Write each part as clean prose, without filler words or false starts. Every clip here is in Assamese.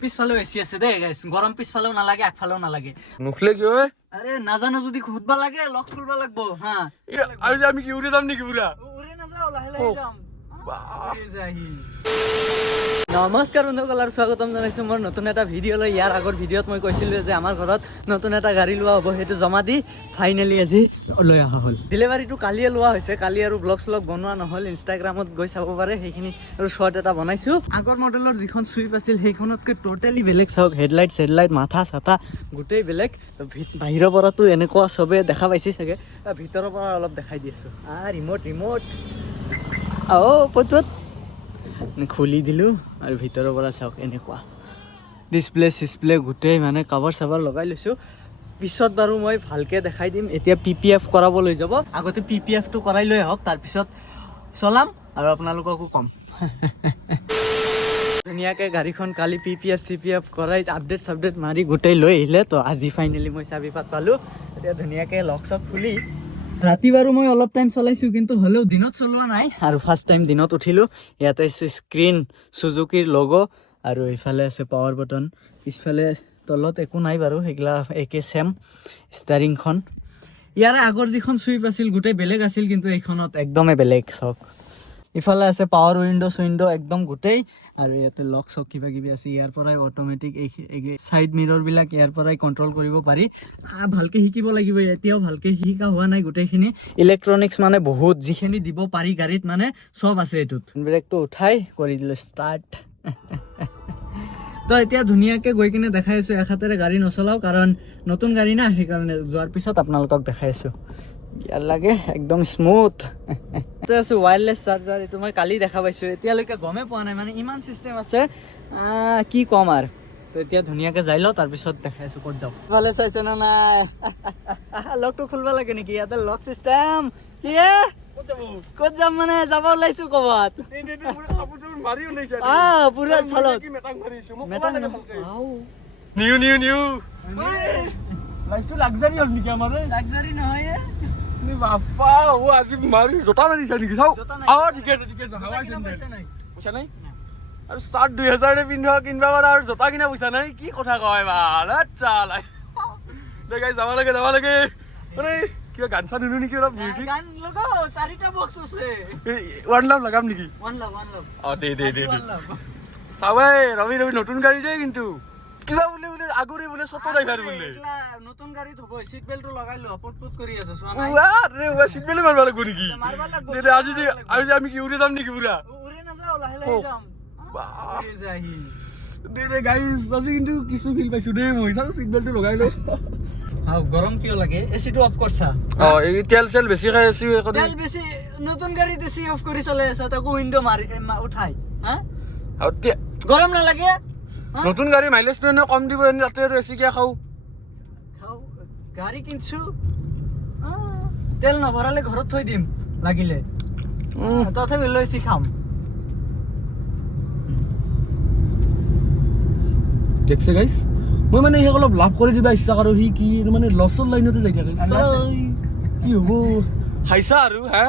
পিছফালেও এচি আছে দেই গাইছ, গৰম পিছফালেও নালাগে আগফালেও নালাগে। নুখলে কি হয়? আৰে নাজানো যদি খুদবা লাগে লক খুলবা লাগবো হা। আৰু যে আমি কি উৰি যাম নেকি পুৰা? উৰে নাযাও, লাহে লাহে যাম। উৰি যাহি। নমস্কাৰ বন্ধুসকল আৰু স্বাগতম জনাইছো মোৰ নতুন এটা ভিডিঅ'লৈ। ইয়াৰ আগৰ ভিডিঅ'ত মই কৈছিলোঁ যে আমাৰ ঘৰত নতুন এটা গাড়ী লোৱা হ'ব, সেইটো জমা দি ফাইনেলি আজি লৈ অহা হ'ল। ডেলিভাৰীটো কালিয়ে লোৱা হৈছে, কালি আৰু ব্লগ শ্লগ বনোৱা নহ'ল, ইনষ্টাগ্ৰামত গৈ চাব পাৰে সেইখিনি আৰু শ্বৰ্ট এটা বনাইছোঁ। আগৰ মডেলৰ যিখন চুইফ আছিল সেইখনতকৈ ট'টেলি বেলেগ। চাওক হেডলাইট চেডলাইট মাথা চাথা গোটেই বেলেগ। তো বাহিৰৰ পৰাতো এনেকুৱা চবে দেখা পাইছে চাগে, ভিতৰৰ পৰা অলপ দেখাই দি আছোঁ। ৰিমোট পতুত খুলি দিলোঁ আৰু ভিতৰৰ পৰা চাওক এনেকুৱা ডিছপ্লে চিছপ্লে গোটেই মানে কাভাৰ চাভাৰ লগাই লৈছোঁ। পিছত বাৰু মই ভালকৈ দেখাই দিম। এতিয়া PPF কৰাব লৈ যাব, আগতে PPFটো কৰাই লৈ আহক, তাৰপিছত চলাম আৰু আপোনালোককো ক'ম। ধুনীয়াকৈ গাড়ীখন কালি PPF কৰাই আপডেট চাপডেট মাৰি গোটেই লৈ আহিলে। তো আজি ফাইনেলি মই চাবি পাত পালোঁ। এতিয়া ধুনীয়াকৈ লক চক খুলি ৰাতি বাৰু মই অলপ টাইম চলাইছোঁ, কিন্তু হ'লেও দিনত চলোৱা নাই আৰু ফাৰ্ষ্ট টাইম দিনত উঠিলোঁ। ইয়াতে আছে স্ক্ৰীন, চুজুকিৰ লগো আৰু এইফালে আছে পাৱাৰ বটন। পিছফালে তলত একো নাই বাৰু, সেইগিলা একে চেম। ষ্টাৰিংখন ইয়াৰে আগৰ যিখন চুইফ আছিল গোটেই বেলেগ আছিল, কিন্তু এইখনত একদমেই বেলেগ। চাওক ইফালে আছে পাৱাৰ উইণ্ডো একদম গোটেই, আৰু ইয়াতে লক চক কিবা কিবি আছে। ইয়াৰ পৰাই অট'মেটিক চাইড মিৰৰবিলাক ইয়াৰ পৰাই কণ্ট্ৰল কৰিব পাৰি। ভালকৈ শিকিব লাগিব, এতিয়াও ভালকৈ শিকা হোৱা নাই। গোটেইখিনি ইলেক্ট্ৰনিক্স মানে বহুত যিখিনি দিব পাৰি গাড়ীত মানে চব আছে এইটোত। ব্ৰেকটো উঠাই কৰি দিলোঁ ষ্টাৰ্ট। তো এতিয়া ধুনীয়াকৈ গৈ কিনে দেখাই আছোঁ। এক হাতেৰে গাড়ী নচলাওঁ কাৰণ নতুন গাড়ী না, সেইকাৰণে যোৱাৰ পিছত আপোনালোকক দেখাই আছোঁ। ইয়াৰ লাগে একদম স্মুথ। আছোঁ ৱায়াৰলেছ চাৰ্জাৰ, এইটো মই কালি দেখা পাইছোঁ, এতিয়ালৈকে গমেই পোৱা নাই মানে ইমান চিষ্টেম আছে, কি ক'ম আৰু। তো এতিয়া ধুনীয়াকৈ যাই লওঁ, তাৰপিছত দেখাই আছোঁ ক'ত যাওঁ। ভালে চাইছে নে নাই? লকটো খুলিব লাগে নেকি? ইয়াতে লক চিষ্টেম। কি ক'ত যাম মানে যাব ওলাইছোঁ ক'ৰবাত। পুৰা চালত নিউ লাইফটো লাক্সাৰি হ'ল নেকি আমাৰ? লাক্সাৰি নহয় বাপ্পা, আজি মাৰি জোতা মাৰিছা নেকি? চাওঁ ঠিকে আছে হাৱা পইচা নাই আৰু চাৰ্ট 2000 কিনিব পাৰা আৰু জোতা কিনা পইচা নাই? কি কথা কয় ভাল যাব লাগে মানে কিবা গান চান শুনো নেকি? অলপ ওৱান লাভ লগাম নেকি? দে চাবাই ৰবি নতুন গাড়ী দেই, কিন্তু কিবা বোলে আগৰে বোলে চত ড্ৰাইভাৰ বোলে নতুন গাড়ীত হ'ব। সিট বেল্টটো লগাই লো, পুট কৰি আছে। সিট বেল্ট মাৰিব লাগিব নেকি? আজি যে আমি কি উৰি যাম নেকি পুৰা? উৰি নাযাও, লাহে লাহে যাম। গাইজ আজি কিন্তু কিছু ফিল পাইছো দেই মই। চাওঁ সিট বেল্টটো লগাই লো। গৰম কিয় লাগে? এচিটো অফ কৰছা? এই তেল চেল বেছি খাই আছো। তেল বেছি? নতুন গাড়ীত এচি অফ কৰি চলাই আছা, তাকো উইণ্ডো মাৰি উঠাই। গৰম নালাগে? নতুন গাড়ী মাইলেজটো এনে কম দিব, এনে তাতে আৰু এচি কিয় খাওঁ? গাড়ী কিনছো, তেল নভৰালে ঘৰত থৈ দিম লাগিলে, তথাপি লৈ এচি খাম। দেখছে গাইছ, মই মানে সেই অলপ লাভ কৰি দিবা ইচ্ছা কৰো। সি কি মানে লছৰ লাইনতে যাই থাকে। কি হব হাইছা আৰু হা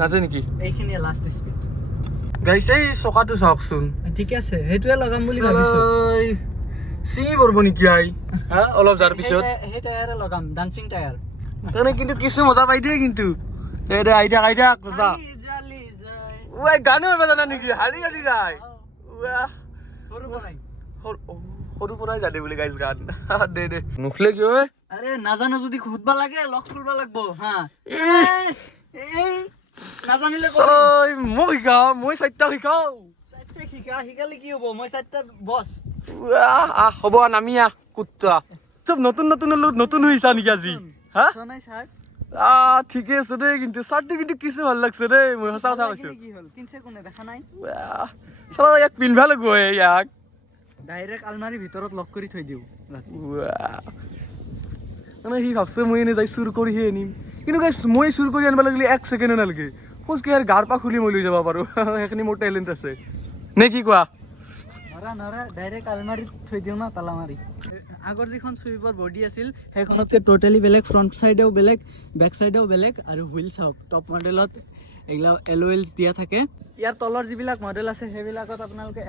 নাযায় নেকি? এইখিনিয়ে লাষ্ট স্পীড গাইছ। এই চকাটো চাওকচোন। ঠিক আছে, সেইটোৱে লগাম বুলি ভাবিছো। চিঙি পৰিব নেকি অলপ যাৰ পিছত? সেই টায়াৰে লগাম, ডান্সিং টায়াৰ। তাৰমানে কিন্তু কিছু মজা পাই দিয়ে কিন্তু। আইডিয়া গানো জানা নেকি? হাৰি যায় সৰু পৰাই জানে বুলি গাইছ গান। দে নুখলে কি হয়? আৰে নাজানো যদি খুদবা লাগে লক খুলবা লাগবো হা। নাজানিলে মই শিকাও, মই চাৰিটা শিকাও। শিকালে কি হব? মই চাৰিটা বছ। হ'ব নামি কুত্তা চব নতুন নতুন হৈছা নেকি আজি? হা ঠিকে আছে দেই, কিন্তু চাৰ্টটো কিন্তু কিছু ভাল লাগছে দেই। মই সঁচা কথা কৈছো। ইয়াক পিন্ধিব লাগিব ইয়াক। ডাইৰেক্ট আলমাৰীৰ ভিতৰত লক কৰি থৈ দিওঁ। মানে সি ভাবছে মই এনে যাই চুৰ কৰিহে আনিম, কিন্তু মই চুৰ কৰি আনিব লাগিলে 1 ছেকেণ্ডো নালাগে। খোজকাঢ়ি আৰু গাৰ পৰা খুলি মই লৈ যাব পাৰো। সেইখিনি মোৰ টেলেণ্ট আছে নে কি কোৱা? ডাইৰেক্ট আলমাৰীত থৈ দিওঁ না, তালা মাৰি। আগৰ যিখন চুইফৰ বডি আছিল সেইখনতকৈ টোটেলি বেলেগ। ফ্ৰণ্ট চাইডেও বেলেগ, বেক চাইডেও বেলেগ, আৰু হুইল চাওক টপ মডেলত এইগিলা এলৱেলছ দিয়া থাকে ইয়াৰ তলৰ যিবিলাক মডেল আছে সেইবিলাকত আপোনালোকে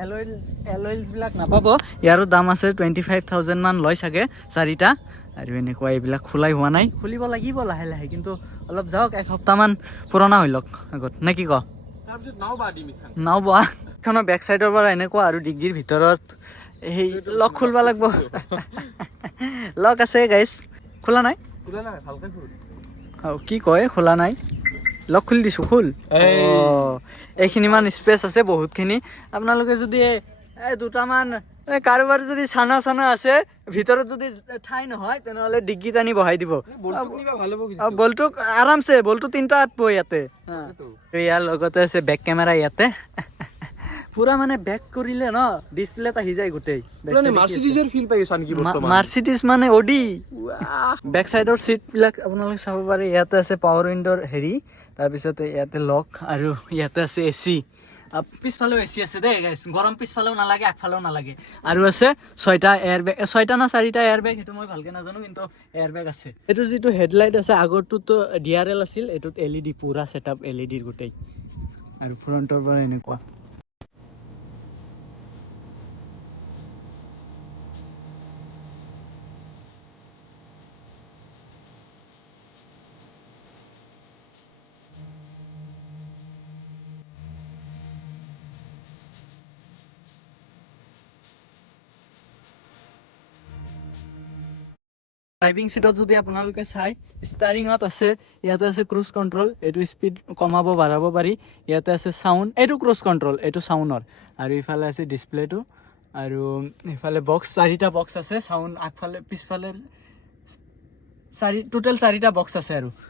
এলৱেলছবিলাক নাপাব ইয়াৰো দাম আছে 25,000 মান লয় চাগে চাৰিটা আৰু এনেকুৱা এইবিলাক খোলাই হোৱা নাই খুলিব লাগিব লাহে লাহে কিন্তু অলপ যাওক এসপ্তাহমান পুৰণা হৈ লওক আগত নে কি ক তাৰপিছত নাও বা দিম ইখান নাও বোৱা এখনৰ বেক চাইডৰ পৰা এনেকুৱা আৰু ডিগ্ৰীৰ ভিতৰত সেই লক খুলিব লাগিব লক আছে গাইজ খোলা নাই খোলা নাই ভালকে খোল কি কয় খোলা নাই লক খুলি দিছোঁ খোল এইখিনিমান স্পেচ আছে বহুতখিনি আপোনালোকে যদি এই দুটামান কাৰোবাৰ যদি চানা আছে ভিতৰত যদি ঠাই নহয় তেনেহ'লে ডিগ্গীত আনি বহাই দিব বলটোক আৰামছে বলটো 3টা আঁতব ইয়াতে ইয়াৰ লগতে আছে বেক কেমেৰা ইয়াতে পুৰা মানে বেক কৰিলে ন ডিছপ্লেত আহি যায় গোটেই মাৰ্চিডিজৰ ফিল পাই গৈছা নেকি মাৰ্চিডিজ মানে অডি বেক চাইডৰ চিটবিলাক আপোনালোকে চাব পাৰে ইয়াতে আছে পাৱাৰ উইণ্ডৰ হেৰি তাৰপিছতে ইয়াতে লক আৰু ইয়াতে আছে এচি পিছফালেও এচি আছে দেই গাইছ গৰম পিছফালেও নালাগে আগফালেও নালাগে আৰু আছে 6টা এয়াৰ বেগ 6টা না 4টা এয়াৰ বেগ সেইটো মই ভালকৈ নাজানো কিন্তু এয়াৰ বেগ আছে এইটো যিটো হেডলাইট আছে আগৰটোতো DRL আছিল এইটোত LED পুৰা ছেটআপ LEDৰ গোটেই আৰু ফ্ৰণ্টৰ পৰা এনেকুৱা ড্ৰাইভিং সিটত যদি আপোনালোকে চাই ষ্টাৰিঙত আছে ইয়াতে আছে ক্ৰুজ কণ্ট্ৰল এইটো স্পীড কমাব বঢ়াব পাৰি ইয়াতে আছে সাউণ্ড এইটো ক্ৰুজ কণ্ট্ৰল এইটো সাউণ্ডৰ আৰু ইফালে আছে ডিসপ্লেটো আৰু ইফালে বক্স 4টা বক্স আছে সাউণ্ড আগফালে পিছফালে টোটেল 4টা বক্স আছে আৰু